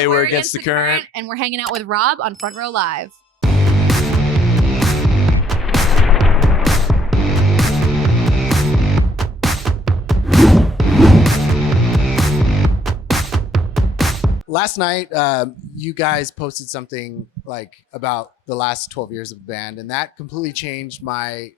Today we're against the current. And we're hanging out with Rob on Front Row Live. Last night, you guys posted something like about the last 12 years of the band, and that completely changed my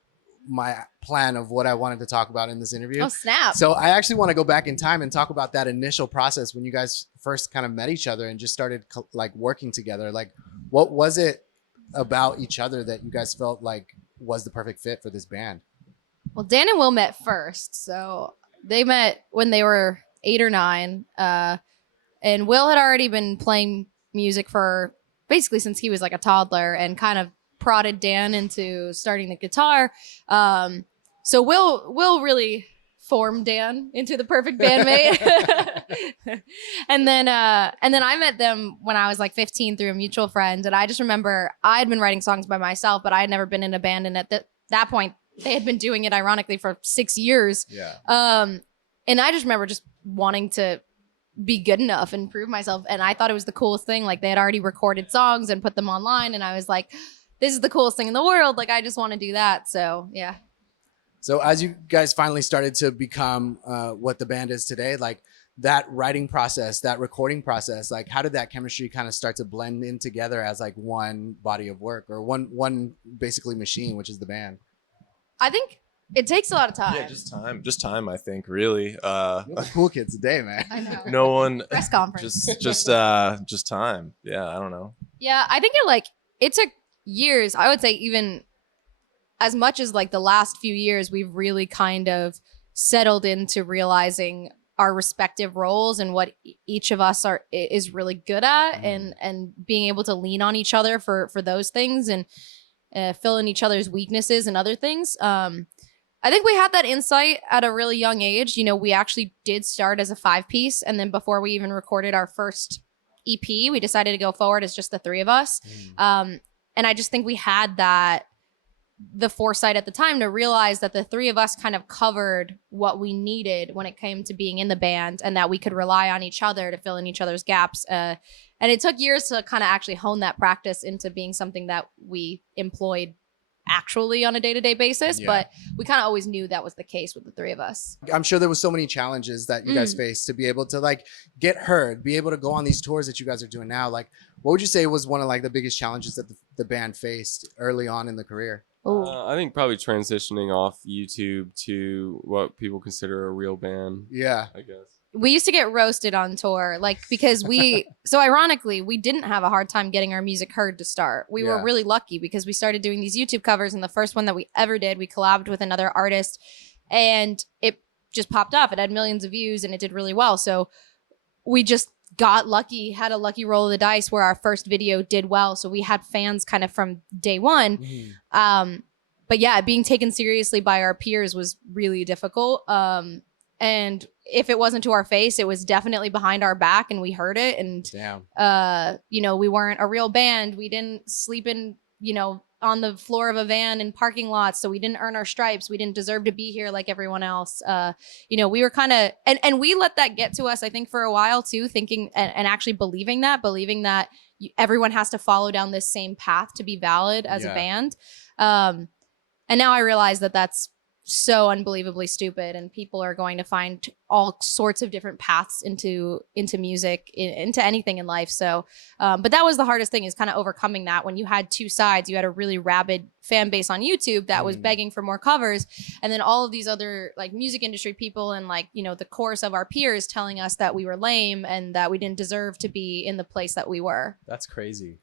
plan of what I wanted to talk about in this interview. Oh, snap. So I actually want to go back in time and talk about that initial process when you guys first kind of met each other and just started like working together. Like, what was it about each other that you guys felt like was the perfect fit for this band? Well, Dan and Will met first. So they met when they were 8 or 9. And Will had already been playing music for basically since he was like a toddler and kind of prodded Dan into starting the guitar. So Will really formed Dan into the perfect bandmate. and then I met them when I was like 15 through a mutual friend. And I just remember I had been writing songs by myself, but I had never been in a band. And at that point, they had been doing it ironically for 6 years. Yeah. And I just remember just wanting to be good enough and prove myself. And I thought it was the coolest thing. Like they had already recorded songs and put them online. And I was like, this is the coolest thing in the world. Like, I just want to do that. So, yeah. So as you guys finally started to become what the band is today, like that writing process, that recording process, like how did that chemistry kind of start to blend in together as like one body of work or one basically machine, which is the band? I think it takes a lot of time. Yeah, just time. I think really. You're the cool kids today, man. I know. No one. Press conference. Just time. Yeah, I don't know. Yeah, I think it took years. I would say even as much as like the last few years, we've really kind of settled into realizing our respective roles and what each of us is really good at, and being able to lean on each other for those things and fill in each other's weaknesses and other things. I think we had that insight at a really young age. You know, we actually did start as a 5-piece, and then before we even recorded our first EP, we decided to go forward as just the 3 of us. And I just think we had the foresight at the time to realize that the 3 of us kind of covered what we needed when it came to being in the band, and that we could rely on each other to fill in each other's gaps. And it took years to kind of actually hone that practice into being something that we employed actually on a day-to-day basis. Yeah. But we kind of always knew that was the case with the 3 of us. I'm sure there was so many challenges that you guys faced to be able to like get heard, be able to go on these tours that you guys are doing now. Like, what would you say was one of like the biggest challenges that the band faced early on in the career? I think probably transitioning off YouTube to what people consider a real band. Yeah, I guess. We used to get roasted on tour, like, because so ironically, we didn't have a hard time getting our music heard to start. We were really lucky because we started doing these YouTube covers, and the first one that we ever did, we collabed with another artist, and it just popped off. It had millions of views, and it did really well. So we just got lucky, had a lucky roll of the dice where our first video did well. So we had fans kind of from day one. But yeah, being taken seriously by our peers was really difficult. And if it wasn't to our face, it was definitely behind our back, and we heard it. And, you know, we weren't a real band. We didn't sleep in, you know, on the floor of a van in parking lots. So we didn't earn our stripes. We didn't deserve to be here like everyone else. You know, we were kind of, and we let that get to us, I think, for a while too, thinking and actually believing that everyone has to follow down this same path to be valid as a band. And now I realize that that's so unbelievably stupid, and people are going to find all sorts of different paths into music, into anything in life. So, but that was the hardest thing, is kind of overcoming that. When you had 2 sides, you had a really rabid fan base on YouTube that was begging for more covers, and then all of these other like music industry people and like, you know, the chorus of our peers telling us that we were lame and that we didn't deserve to be in the place that we were. That's crazy.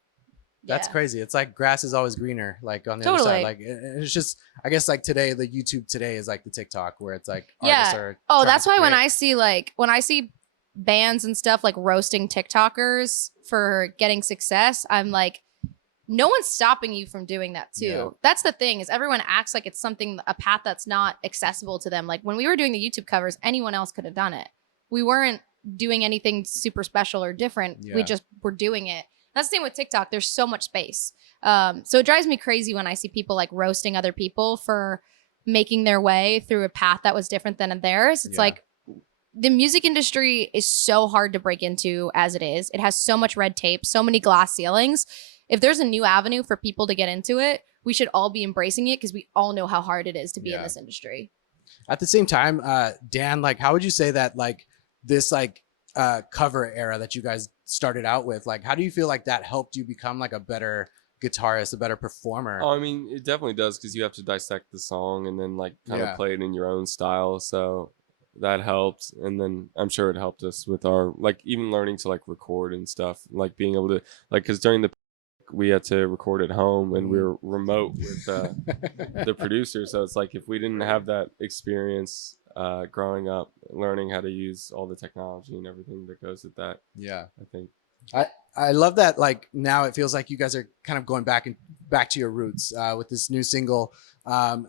That's crazy. It's like grass is always greener, like on the other side. Like it's just, I guess like today, the YouTube today is like the TikTok, where it's like artists are. Oh, that's why when I see bands and stuff like roasting TikTokers for getting success, I'm like, no one's stopping you from doing that too. Yeah. That's the thing, is everyone acts like it's something, a path that's not accessible to them. Like when we were doing the YouTube covers, anyone else could have done it. We weren't doing anything super special or different. Yeah. We just were doing it. That's the same with TikTok. There's so much space. So it drives me crazy when I see people like roasting other people for making their way through a path that was different than theirs. It's like, the music industry is so hard to break into as it is. It has so much red tape, so many glass ceilings. If there's a new avenue for people to get into it, we should all be embracing it because we all know how hard it is to be in this industry. At the same time, Dan, like, how would you say that, like, this, like, cover era that you guys started out with, like, how do you feel like that helped you become like a better guitarist, a better performer? Oh, I mean, it definitely does, because you have to dissect the song and then like kind of play it in your own style. So that helped, and then I'm sure it helped us with our, like, even learning to like record and stuff, like being able to, like, because during the we had to record at home and we were remote with the producer, so it's like if we didn't have that experience growing up, learning how to use all the technology and everything that goes with that, I think I love that. Like, now it feels like you guys are kind of going back to your roots with this new single,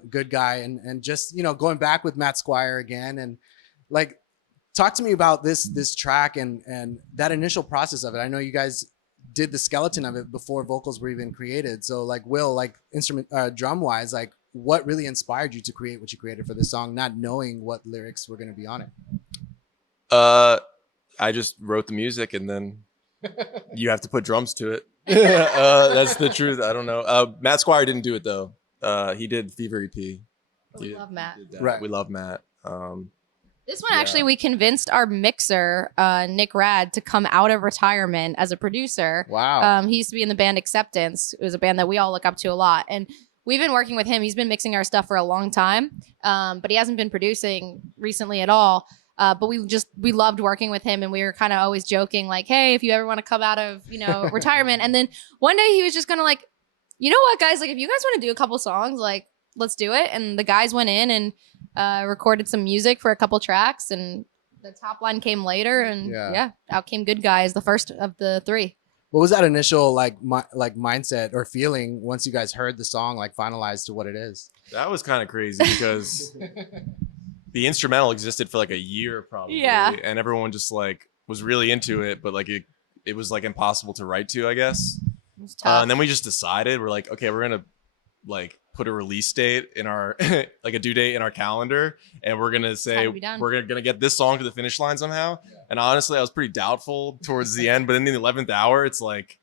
Good Guy, and just, you know, going back with Matt Squire again. And like, talk to me about this track and that initial process of it. I know you guys did the skeleton of it before vocals were even created. So like, Will, like, instrument drum wise, like, what really inspired you to create what you created for this song, not knowing what lyrics were going to be on it? I just wrote the music, and then you have to put drums to it. That's the truth. I don't know. Matt Squire didn't do it though. He did Fever EP. We love Matt. Right. We love Matt. This one, actually, we convinced our mixer, Nick Rad, to come out of retirement as a producer. Wow. He used to be in the band Acceptance. It was a band that we all look up to a lot. And we've been working with him. He's been mixing our stuff for a long time, but he hasn't been producing recently at all. But we loved working with him, and we were kind of always joking, like, hey, if you ever want to come out of, you know, retirement. And then one day he was just kind of like, you know what, guys, like, if you guys want to do a couple songs, like, let's do it. And the guys went in and recorded some music for a couple tracks, and the top line came later, and out came Good Guy as the first of the three. What was that initial like mindset or feeling once you guys heard the song like finalized to what it is? That was kind of crazy because the instrumental existed for like a year probably, and everyone just like was really into it, but like it was like impossible to write to, I guess. It was tough. And then we just decided, we're like, okay, we're gonna like put a release date in our like a due date in our calendar, and we're gonna say we're gonna get this song to the finish line somehow. And honestly, I was pretty doubtful towards the end, but in the 11th hour, it's like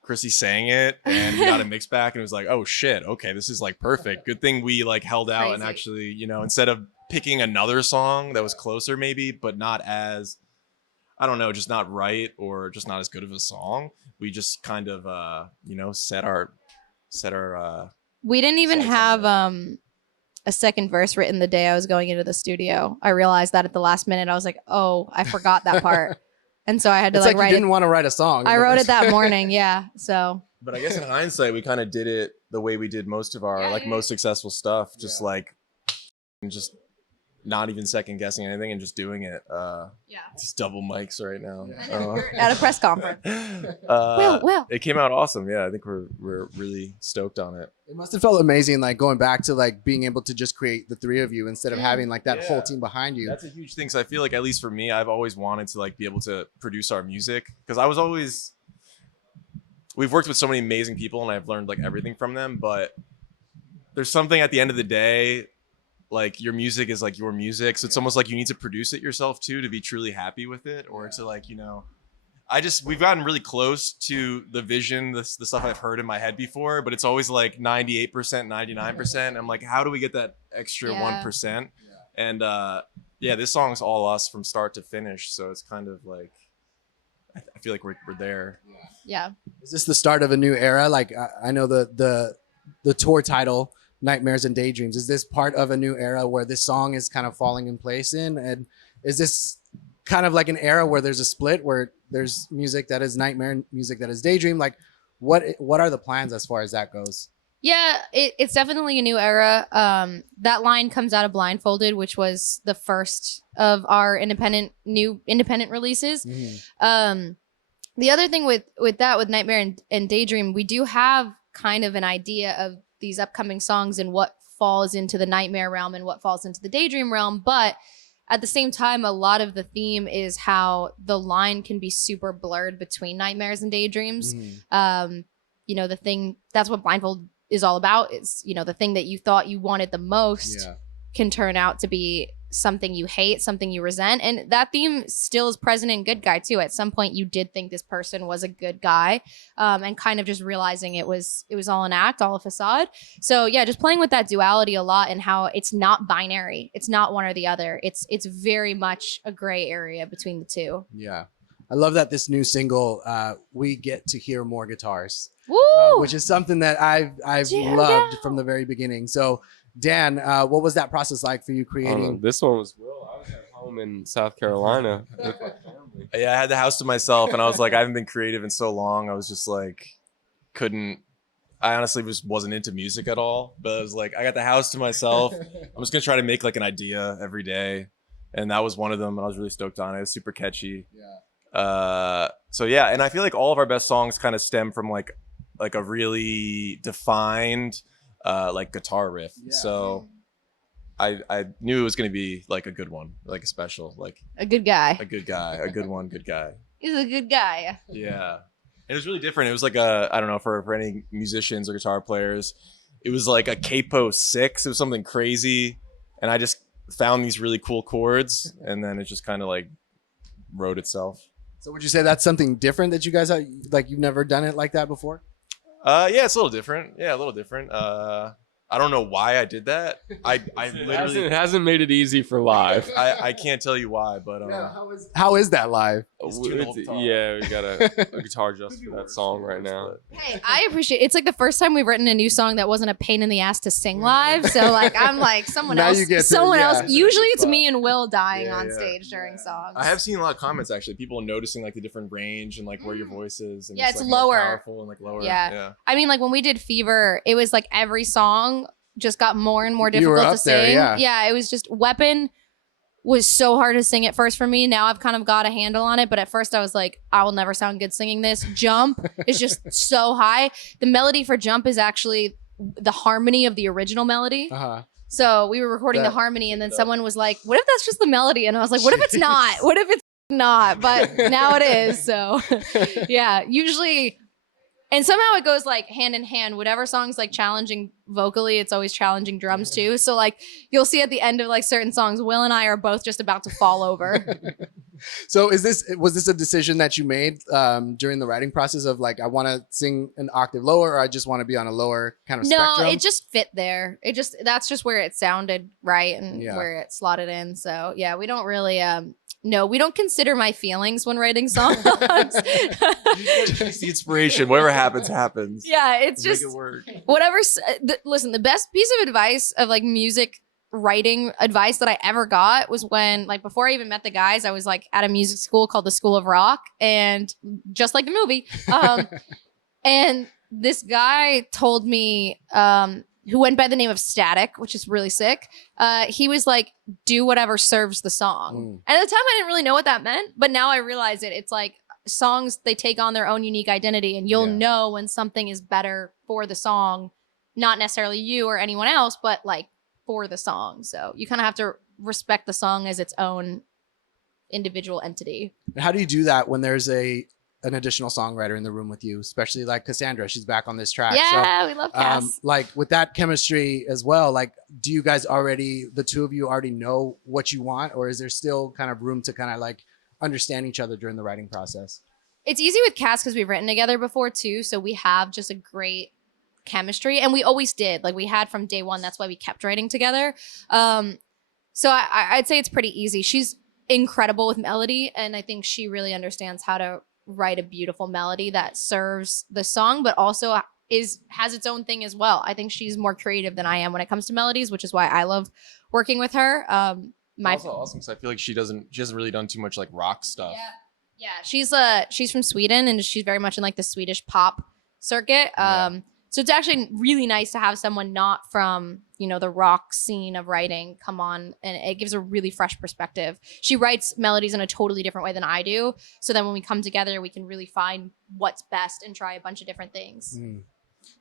Chrissy sang it and we got a mix back, and it was like, oh shit, okay, this is like perfect. Good thing we like held out and actually, you know, instead of picking another song that was closer maybe, but not as, I don't know, just not right or just not as good of a song, we just kind of you know, set our we didn't even have a second verse written the day I was going into the studio. I realized that at the last minute. I was like, oh, I forgot that part. And so I had to it's like write you didn't want to write a song. I wrote it that morning. Yeah. So. But I guess in hindsight, we kind of did it the way we did most of our most successful stuff. Just like, and just not even second guessing anything and just doing it. Just double mics right now. At a press conference. Will. It came out awesome. Yeah, I think we're really stoked on it. It must have felt amazing, like going back to like being able to just create the three of you instead of having like that whole team behind you. That's a huge thing. So I feel like, at least for me, I've always wanted to like be able to produce our music, because we've worked with so many amazing people and I've learned like everything from them, but there's something at the end of the day, like your music is like your music. So it's almost like you need to produce it yourself too, to be truly happy with it, or to like, you know, we've gotten really close to the vision, the stuff I've heard in my head before, but it's always like 98%, 99%. I'm like, how do we get that extra 1%? And this song's all us from start to finish. So it's kind of like, I feel like we're there. Yeah. Is this the start of a new era? Like, I know the tour title, Nightmares and Daydreams. Is this part of a new era where this song is kind of falling in place in? And is this kind of like an era where there's a split, where there's music that is nightmare and music that is daydream? Like, what are the plans as far as that goes? Yeah, it's definitely a new era. That line comes out of Blindfolded, which was the first of our independent releases. The other thing with Nightmare and Daydream, we do have kind of an idea of these upcoming songs and what falls into the nightmare realm and what falls into the daydream realm. But at the same time, a lot of the theme is how the line can be super blurred between nightmares and daydreams. You know, the thing, that's what Blindfold is all about, is, you know, the thing that you thought you wanted the most can turn out to be something you hate, something you resent. And that theme still is present in Good Guy too. At some point you did think this person was a good guy, and kind of just realizing it was all an act, all a facade. So yeah, just playing with that duality a lot, and how it's not binary. It's not one or the other. It's very much a gray area between the two. Yeah. I love that this new single, we get to hear more guitars, which is something that I've loved from the very beginning. So Dan, what was that process like for you creating? This one was Will. I was at home in South Carolina with my family. Yeah, I had the house to myself, and I was like, I haven't been creative in so long. I was just like, I honestly just wasn't into music at all. But I was like, I got the house to myself. I'm just gonna try to make like an idea every day, and that was one of them. And I was really stoked on it. It was super catchy. Yeah. So yeah, and I feel like all of our best songs kind of stem from like a really defined like guitar riff. Yeah. So I knew it was going to be like a good one, like a special, like a good guy, a good one, good guy. He's a good guy. Yeah. And it was really different. It was like I don't know, for any musicians or guitar players, it was like a capo 6. It was something crazy. And I just found these really cool chords, and then it just kind of like wrote itself. So would you say that's something different that you guys have, like you've never done it like that before? Yeah, it's a little different. Yeah, a little different. I don't know why I did that. I literally it hasn't made it easy for live. I can't tell you why, but how is that live? Yeah, we got a guitar just for that song right now. Hey, I appreciate it's like the first time we've written a new song that wasn't a pain in the ass to sing live. So like I'm like someone else. Usually it's me and Will dying on stage during songs. I have seen a lot of comments actually. People noticing like the different range and like where your voice is. And it's like lower, more powerful and like lower. Yeah. I mean, like when we did Fever, it was like every song just got more and more difficult to sing. Yeah, it was just Weapon was so hard to sing at first for me. Now I've kind of got a handle on it, but at first I was like, I will never sound good singing this. Jump is just so high. The melody for Jump is actually the harmony of the original melody. So we were recording the harmony, and then someone was like, what if that's just the melody? And I was like, what if it's not? What if it's not? But now it is. So yeah, usually. And somehow it goes like hand in hand. Whatever song's like challenging vocally, it's always challenging drums too. So like you'll see at the end of like certain songs, Will and I are both just about to fall over. So was this a decision that you made during the writing process of like, I want to sing an octave lower, or I just want to be on a lower kind of spectrum? No, it just fit there. That's just where it sounded right and where it slotted in. So yeah, we don't really no, we don't consider my feelings when writing songs. It's the inspiration. Whatever happens, happens. Yeah, it's just make it work. Whatever. Listen, the best piece of advice of like music writing advice that I ever got was when, like, before I even met the guys, I was like at a music school called the School of Rock, and just like the movie, and this guy told me, who went by the name of Static, which is really sick. He was like, do whatever serves the song. And at the time I didn't really know what that meant, but now I realize it. It's like songs, they take on their own unique identity, and you'll know when something is better for the song, not necessarily you or anyone else, but like for the song. So you kind of have to respect the song as its own individual entity. How do you do that when there's an additional songwriter in the room with you, especially like Cassandra? She's back on this track. Yeah, so, we love Cass. Like with that chemistry as well, like do you guys the two of you already know what you want, or is there still kind of room to kind of like understand each other during the writing process? It's easy with Cass because we've written together before too, so we have just a great chemistry, and we always did. Like we had from day one. That's why we kept writing together. So I'd say it's pretty easy. She's incredible with melody, and I think she really understands how to write a beautiful melody that serves the song, but also has its own thing as well. I think she's more creative than I am when it comes to melodies, which is why I love working with her. Also awesome because I feel like she hasn't really done too much like rock stuff. Yeah, she's from Sweden, and she's very much in like the Swedish pop circuit. So it's actually really nice to have someone not from, the rock scene of writing come on, and it gives a really fresh perspective. She writes melodies in a totally different way than I do. So then when we come together, we can really find what's best and try a bunch of different things.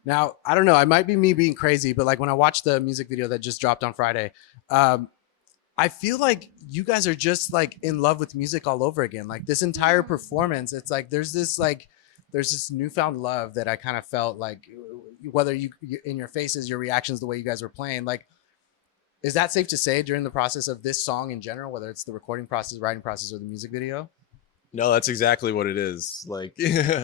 Now, I don't know, it might be me being crazy, but like when I watched the music video that just dropped on Friday, I feel like you guys are just like in love with music all over again. Like this entire performance, it's like there's this newfound love that I kind of felt like, whether you in your faces, your reactions, the way you guys were playing, like Is that safe to say during the process of this song in general, whether it's the recording process, writing process, or the music video? No, that's exactly what it is. Like,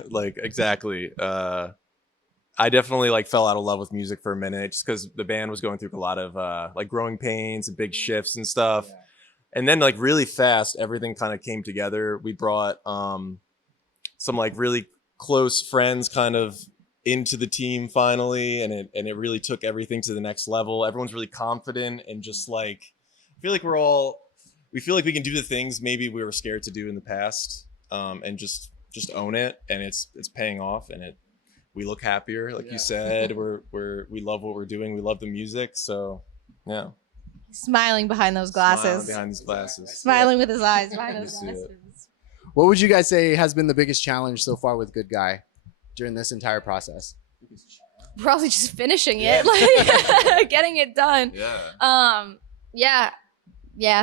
like exactly. I definitely like fell out of love with music for a minute just because the band was going through a lot of like growing pains and big shifts and stuff. Yeah. And then like really fast, everything kind of came together. We brought some like really close friends kind of into the team finally, and it really took everything to the next level. Everyone's really confident and just like I feel like we feel like we can do the things maybe we were scared to do in the past, and just own it, and it's paying off, and we look happier, like you said. We love what we're doing. We love the music, so yeah. Smiling behind those glasses. Smiling behind these glasses. Smiling with his eyes behind those glasses. What would you guys say has been the biggest challenge so far with Good Guy during this entire process? Probably just finishing it, like getting it done. Yeah,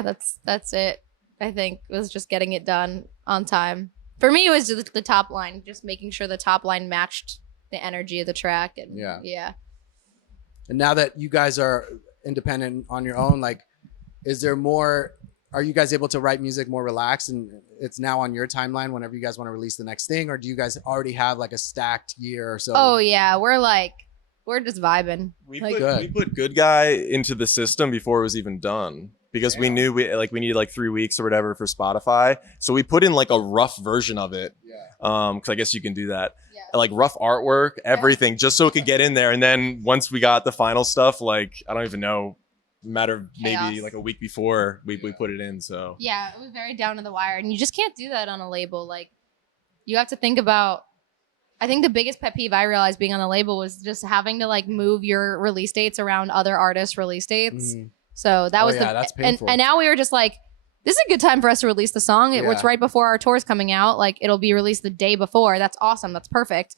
that's it. I think it was just getting it done on time. For me, it was just the top line, just making sure the top line matched the energy of the track. And yeah. And now that you guys are independent on your own, like, are you guys able to write music more relaxed and it's now on your timeline whenever you guys want to release the next thing, or do you guys already have like a stacked year or so? Oh yeah, we're just vibing. We put Good Guy into the system before it was even done because we knew we needed like 3 weeks or whatever for Spotify, so we put in like a rough version of it. Because I guess you can do that. Like rough artwork, everything, just so it could get in there. And then once we got the final stuff, like I don't even know, matter of maybe like a week before we put it in. So yeah, it was very down to the wire, and you just can't do that on a label. Like you have to think about, I think the biggest pet peeve I realized being on the label was just having to like move your release dates around other artists' release dates. So that was that's painful. And now we were just like, this is a good time for us to release the song. It's right before our tour's coming out. Like it'll be released the day before. That's awesome. That's perfect.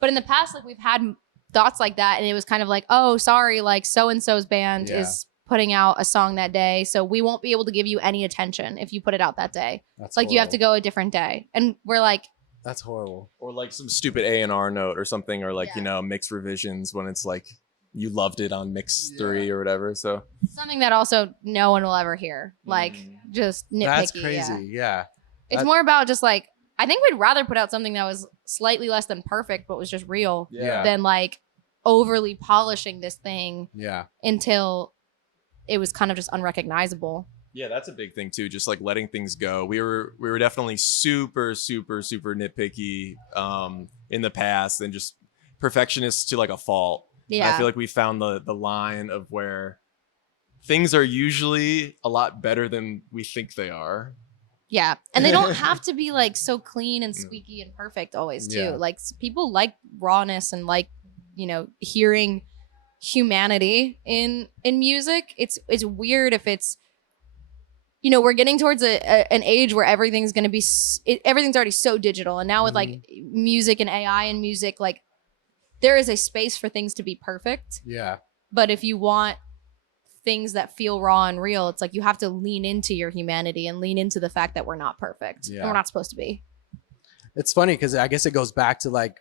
But in the past, like we've had thoughts like that, and it was kind of like, oh, sorry, like so-and-so's band is putting out a song that day, so we won't be able to give you any attention if you put it out that day. That's like horrible. You have to go a different day. And we're like, that's horrible. Or like some stupid A&R note or something, or like, mix revisions when it's like you loved it on mix 3 or whatever. So something that also no one will ever hear. Like just nitpicky. That's crazy. Yeah. It's more about just like, I think we'd rather put out something that was slightly less than perfect, but was just real than like overly polishing this thing until it was kind of just unrecognizable. Yeah, that's a big thing too. Just like letting things go. We were definitely super nitpicky in the past, and just perfectionists to like a fault. Yeah, I feel like we found the line of where things are usually a lot better than we think they are. Yeah, and they don't have to be like so clean and squeaky and perfect always too. Like people like rawness and like hearing humanity in music. It's weird if it's we're getting towards an age where everything's going to be everything's already so digital, and now with like music and AI and music, like there is a space for things to be perfect. Yeah, but if you want things that feel raw and real, it's like you have to lean into your humanity and lean into the fact that we're not perfect and we're not supposed to be. It's funny because I guess it goes back to like,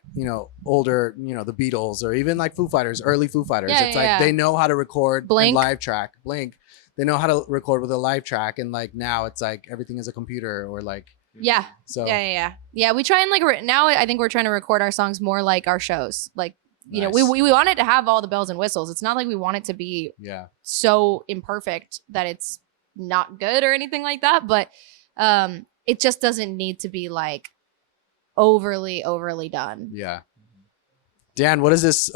older, the Beatles, or even like Foo Fighters, early Foo Fighters. It's like they know how to record and live track. Blink, they know how to record with a live track, and like now it's like everything is a computer or like. Yeah. So yeah. We try and like now I think we're trying to record our songs more like our shows. Like we want it to have all the bells and whistles. It's not like we want it to be so imperfect that it's not good or anything like that. But it just doesn't need to be like overly done. Yeah. Dan, what is this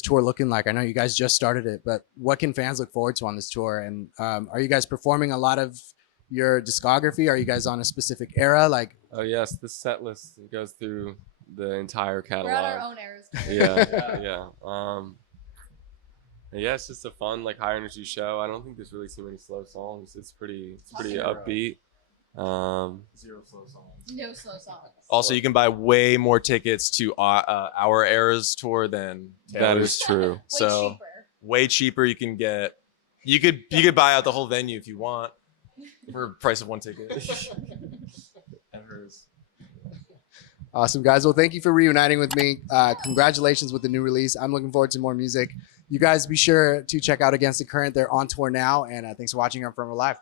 tour looking like? I know you guys just started it, but what can fans look forward to on this tour? And are you guys performing a lot of your discography? Are you guys on a specific era? Like, oh yes, the set list goes through the entire catalog. We're on our own eras. Yeah, it's just a fun, like, high energy show. I don't think there's really too many slow songs. It's pretty upbeat. Zero slow songs. No slow songs. Also, you can buy way more tickets to our era's tour than Taylor's. That is true. So way cheaper. You can get. You could buy out the whole venue if you want for the price of one ticket. And hers. Awesome, guys. Well, thank you for reuniting with me. Congratulations with the new release. I'm looking forward to more music. You guys be sure to check out Against the Current. They're on tour now. And thanks for watching Our Front Row Live.